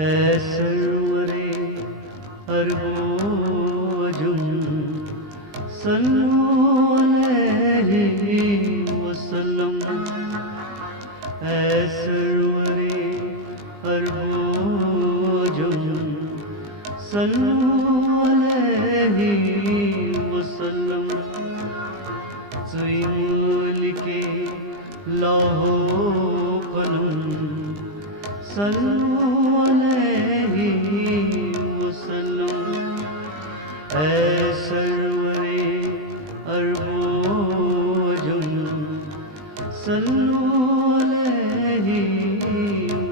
ऐ सरवरे अरबोजुम सल्लल्लाहु अलैहि वसल्लम। ऐ सरवरे अरबोजुम सल्लल्लाहु अलैहि वसल्लम। ज़ुइमुल्के लाहो कलम सल्लल्लाहु अलैहि वसल्लम। ऐ सरवरे अरबोजुम सल्लल्लाहु अलैहि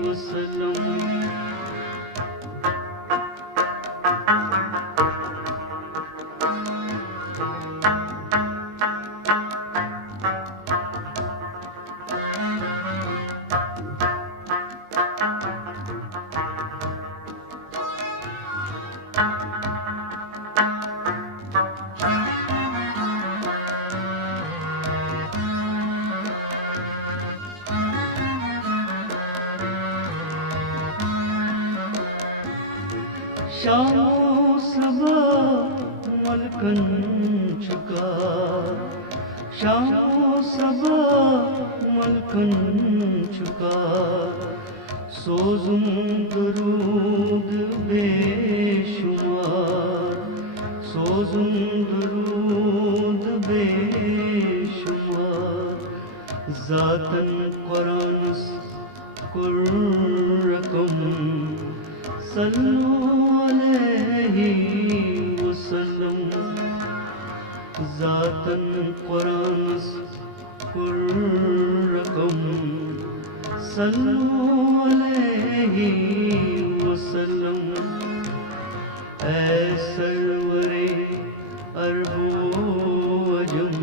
वसल्लम। शामो सबा मलकन चुका, शामो सबा मलकन चुका। सोज़ुम दरूद बेशुमार, सोज़ुम दरूद बेशुमार। ज़ातन कुरानस कुर्रकम सल्लल्लाहु अलैहि वसल्लम। ज़ातन कुरानस कुर्रकम सल्लल्लाहु अलैहि वसल्लम। ऐ सरवरे अरबोजुम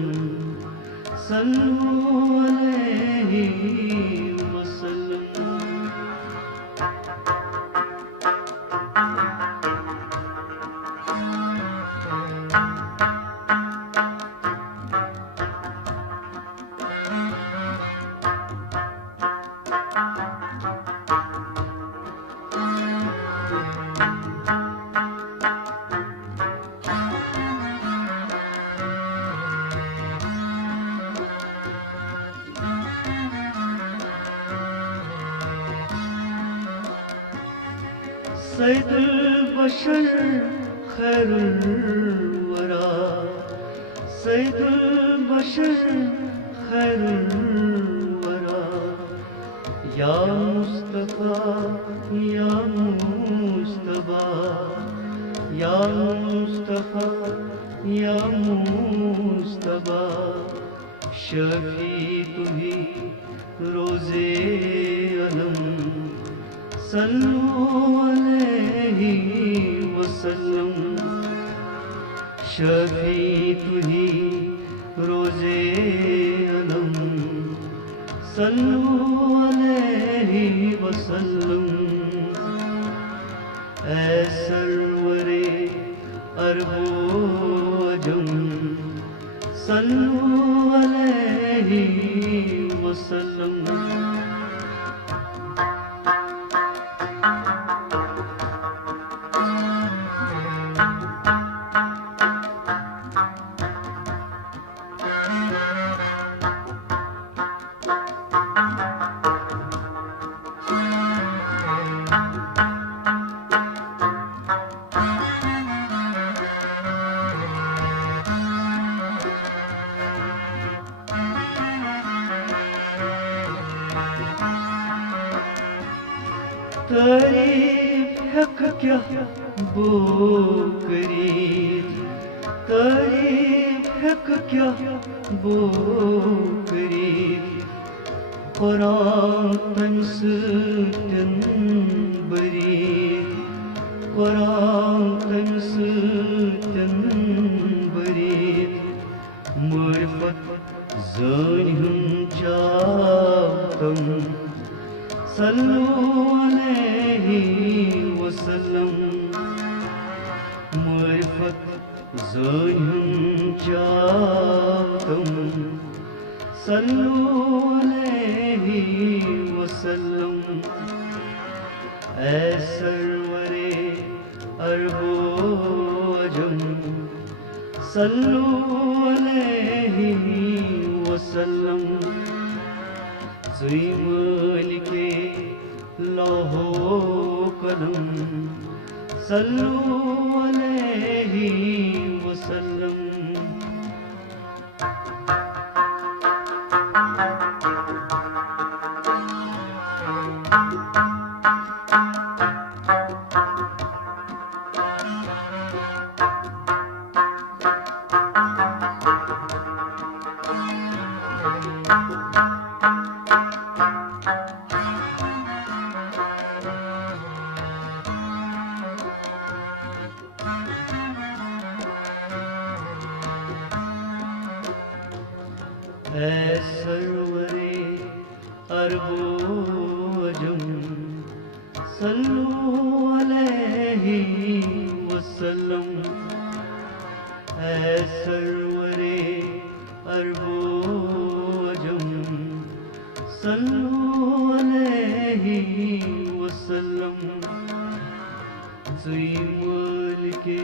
सल्लल्लाहु अलैहि वसल्लम। सैयदुल बशर खैरुल वरा, सैयदुल बशर खैरुल वरा। या मुस्तफा या मुस्तफा, या मुस्तफा या मुस्तफा। शफी तुही रोज़े अलम सल्लल्लाहु अलैहि वसल्लम। शफी तुही रोज़े अलम सल्लल्लाहु अलैहि वसल्लम। ऐ सरवरे अरबोजुम सल्लल्लाहु अलैहि वसल्लम। तारीफ हक क्या वो करीब, तारीफ हक क्या वो करीब। कुरान तंस बरी, कुरान तंस बरी। मरफत ज़ानिहुम चाहतम सल्लल्लाहु अलैहि वसल्लम। मरफत ज़ानिहुम चाहतम सल्लल्लाहु अलैहि वसल्लम। ऐ सल्लु अलैहि वसल्लम सुई लिखे लौहो कलम सल्लु अलैहि वसल्लम। ऐ सरवरे अरबो अजम सल्लु अलैहि वसल्लम। ऐ सरवरे अरबो अजम सल्लु अलैहि वसल्लम। सुई लिखे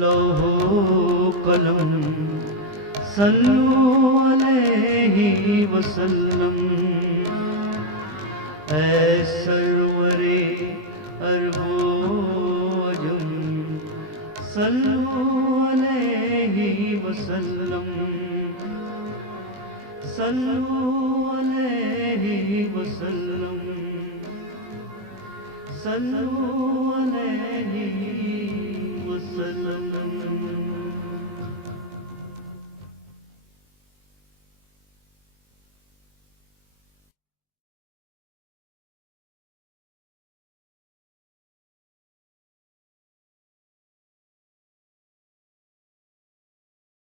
लौहो कलम सल्लु अलैहि वसल्लम। ऐ सरवरे अरबो अजम सल्लु अलैहि वसल्लम सल्लु अलैहि वसल्लम सल्लु अलैहि वसल्लम।